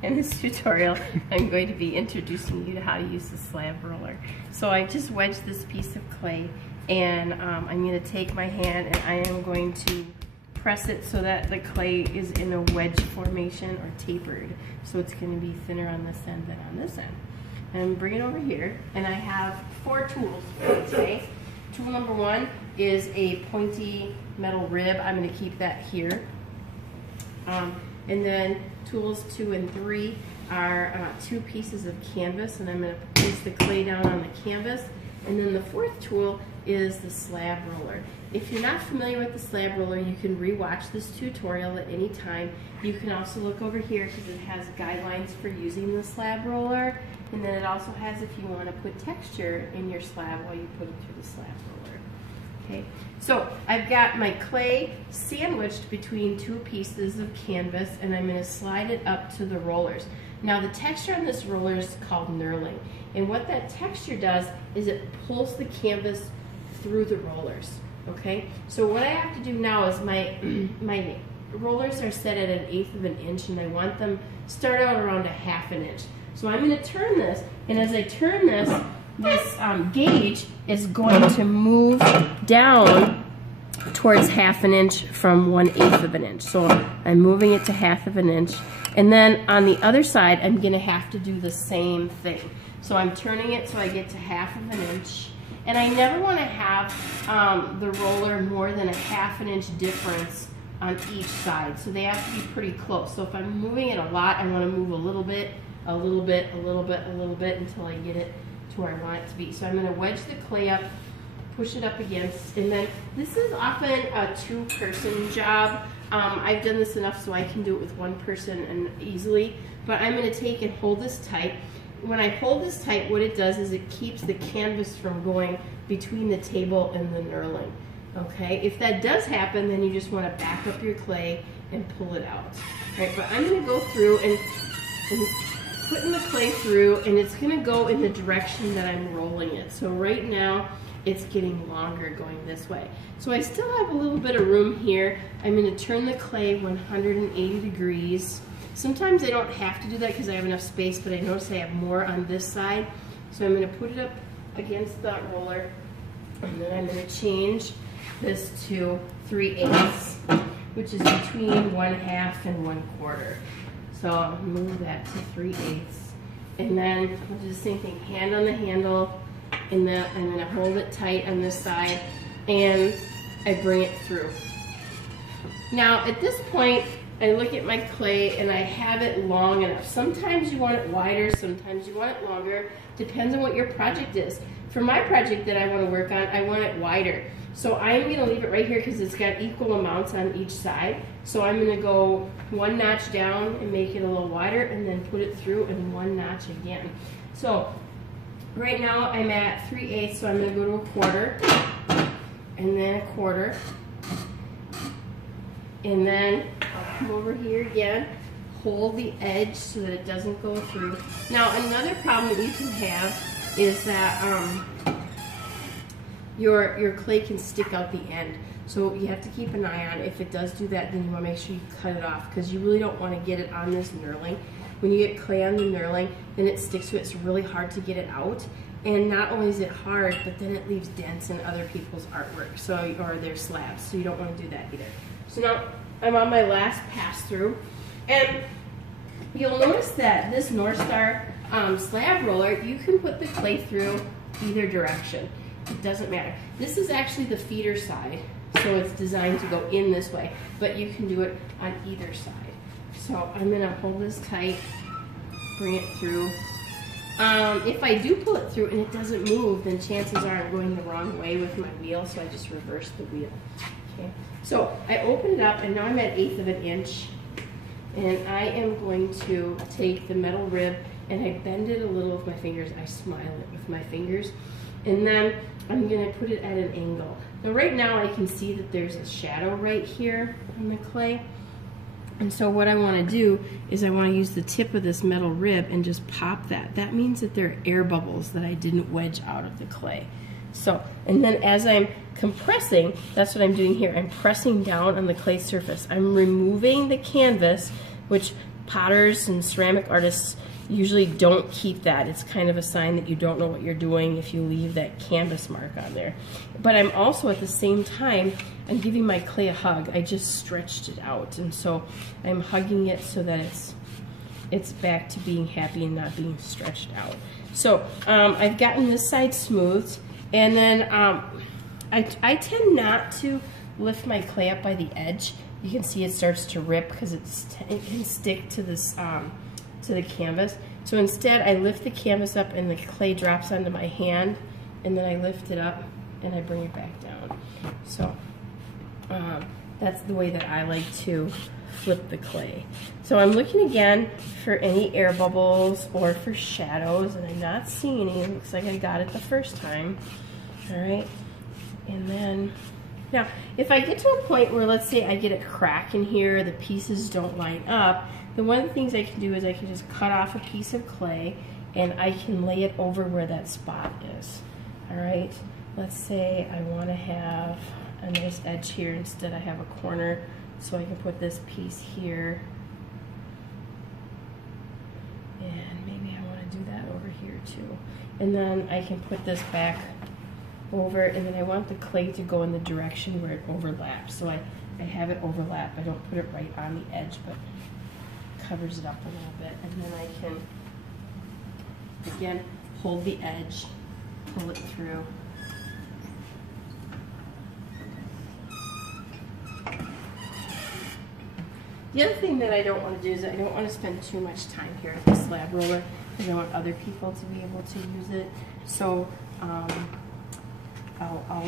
In this tutorial, I'm going to be introducing you to how to use the slab roller. So I just wedged this piece of clay, and I'm going to take my hand and I am going to press it so that the clay is in a wedge formation or tapered. So it's going to be thinner on this end than on this end. And bring it over here, and I have 4 tools today. Tool number 1 is a pointy metal rib. I'm going to keep that here. And then tools 2 and 3 are 2 pieces of canvas, and I'm going to place the clay down on the canvas. And then the 4th tool is the slab roller. If you're not familiar with the slab roller, you can re-watch this tutorial at any time. You can also look over here because it has guidelines for using the slab roller. And then it also has if you want to put texture in your slab while you put it through the slab roller. Okay, so I've got my clay sandwiched between 2 pieces of canvas, and I'm going to slide it up to the rollers. Now the texture on this roller is called knurling, and what that texture does is it pulls the canvas through the rollers. Okay, so what I have to do now is my rollers are set at 1/8 of an inch, and I want them start out around 1/2 an inch. So I'm going to turn this, and as I turn this, this gauge is going to move down towards 1/2 an inch from 1/8 of an inch. So I'm moving it to 1/2 of an inch. And then on the other side, I'm going to have to do the same thing. So I'm turning it so I get to 1/2 of an inch. And I never want to have the roller more than 1/2 an inch difference on each side. So they have to be pretty close. So if I'm moving it a lot, I want to move a little bit, a little bit, a little bit, a little bit until I get it to where I want it to be. So I'm going to wedge the clay up, push it up against, and then this is often a 2-person job. I've done this enough so I can do it with 1 person and easily, but I'm going to take and hold this tight. When I hold this tight, what it does is it keeps the canvas from going between the table and the knurling. Okay, if that does happen, then you just want to back up your clay and pull it out. All right, but I'm going to go through and putting the clay through, and it's going to go in the direction that I'm rolling it. So right now it's getting longer going this way. So I still have a little bit of room here. I'm going to turn the clay 180 degrees. Sometimes I don't have to do that because I have enough space, but I notice I have more on this side. So I'm going to put it up against that roller, and then I'm going to change this to 3/8, which is between 1/2 and 1/4. So I'll move that to 3/8, and then I'll do the same thing, hand on the handle, and then I'm going to hold it tight on this side, and I bring it through. Now at this point, I look at my clay and I have it long enough. Sometimes you want it wider, sometimes you want it longer, depends on what your project is. For my project that I want to work on, I want it wider. So I'm going to leave it right here because it's got equal amounts on each side. So I'm going to go 1 notch down and make it a little wider, and then put it through and 1 notch again. So right now I'm at 3/8, so I'm going to go to 1/4, and then 1/4, and then I'll come over here again, hold the edge so that it doesn't go through. Now another problem that you can have is that your clay can stick out the end. So you have to keep an eye on it. If it does do that, then you want to make sure you cut it off, because you really don't want to get it on this knurling. When you get clay on the knurling, then it sticks to it. It's really hard to get it out. And not only is it hard, but then it leaves dents in other people's artwork, or their slabs. So you don't want to do that either. So now I'm on my last pass through, and you'll notice that this North Star slab roller, you can put the clay through either direction. It doesn't matter. This is actually the feeder side, so it's designed to go in this way, but you can do it on either side. So I'm going to hold this tight, bring it through. If I do pull it through and it doesn't move, then chances are I'm going the wrong way with my wheel, so I just reverse the wheel. Okay. So I open it up, and now I'm at 1/8 of an inch, and I am going to take the metal rib and I bend it a little with my fingers. I smile it with my fingers, and then I'm going to put it at an angle. Now right now I can see that there's a shadow right here on the clay, and so what I want to do is I want to use the tip of this metal rib and just pop that. That means that there are air bubbles that I didn't wedge out of the clay. So, and then as I'm compressing, that's what I'm doing here. I'm pressing down on the clay surface. I'm removing the canvas, which potters and ceramic artists usually don't keep that. It's kind of a sign that you don't know what you're doing if you leave that canvas mark on there. But I'm also at the same time, I'm giving my clay a hug. I just stretched it out, and so I'm hugging it so that it's back to being happy and not being stretched out. So I've gotten this side smoothed, and then I tend not to lift my clay up by the edge. You can see it starts to rip because it can stick to this to the canvas. So instead I lift the canvas up and the clay drops onto my hand, and then I lift it up and I bring it back down. So that's the way that I like to flip the clay. So I'm looking again for any air bubbles or for shadows, and I'm not seeing any. It looks like I got it the first time. All right, and then now if I get to a point where, let's say I get a crack in here, the pieces don't line up, then one of the things I can do is I can just cut off a piece of clay and I can lay it over where that spot is. All right, let's say I want to have a nice edge here. Instead I have a corner, so I can put this piece here, and maybe I want to do that over here too. And then I can put this back over, and then I want the clay to go in the direction where it overlaps. So I have it overlap. I don't put it right on the edge, but covers it up a little bit. And then I can, again, hold the edge, pull it through. The other thing that I don't want to do is I don't want to spend too much time here at the slab roller, because I want other people to be able to use it. So I'll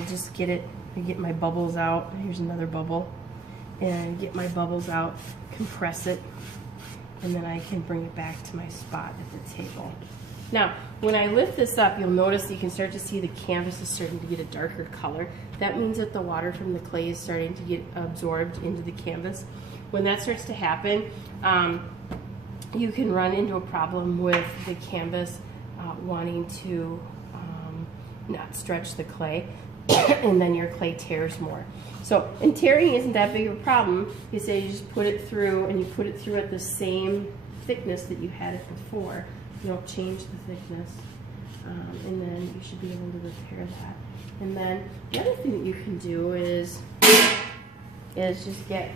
just get my bubbles out. Here's another bubble. And get my bubbles out, compress it, and then I can bring it back to my spot at the table. Now, when I lift this up, you'll notice you can start to see the canvas is starting to get a darker color. That means that the water from the clay is starting to get absorbed into the canvas. When that starts to happen, you can run into a problem with the canvas wanting to not stretch the clay, and then your clay tears more. So, and tearing isn't that big of a problem. You say you just put it through, and you put it through at the same thickness that you had it before. You don't change the thickness, and then you should be able to repair that. And then the other thing that you can do is just get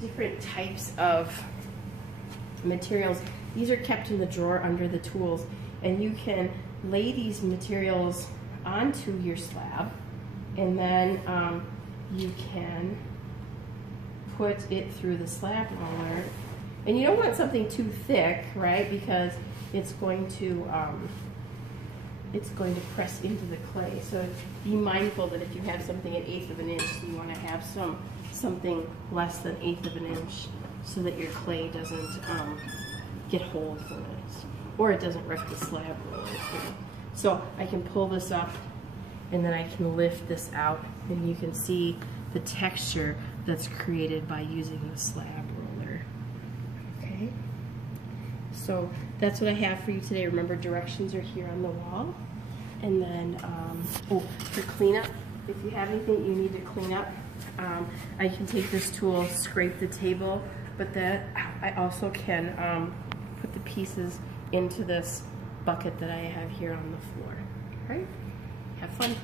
different types of materials. These are kept in the drawer under the tools, and you can lay these materials onto your slab, and then you can put it through the slab roller. And you don't want something too thick, right? Because it's going to press into the clay. So be mindful that if you have something 1/8 of an inch, you want to have something less than 1/8 of an inch, so that your clay doesn't get holes in it, or it doesn't rip the slab roller. So I can pull this up, and then I can lift this out, and you can see the texture that's created by using the slab roller. Okay, so that's what I have for you today. Remember, directions are here on the wall. And then, for cleanup, if you have anything you need to clean up, I can take this tool, scrape the table, but that I also can put the pieces into this bucket that I have here on the floor. All right, have fun.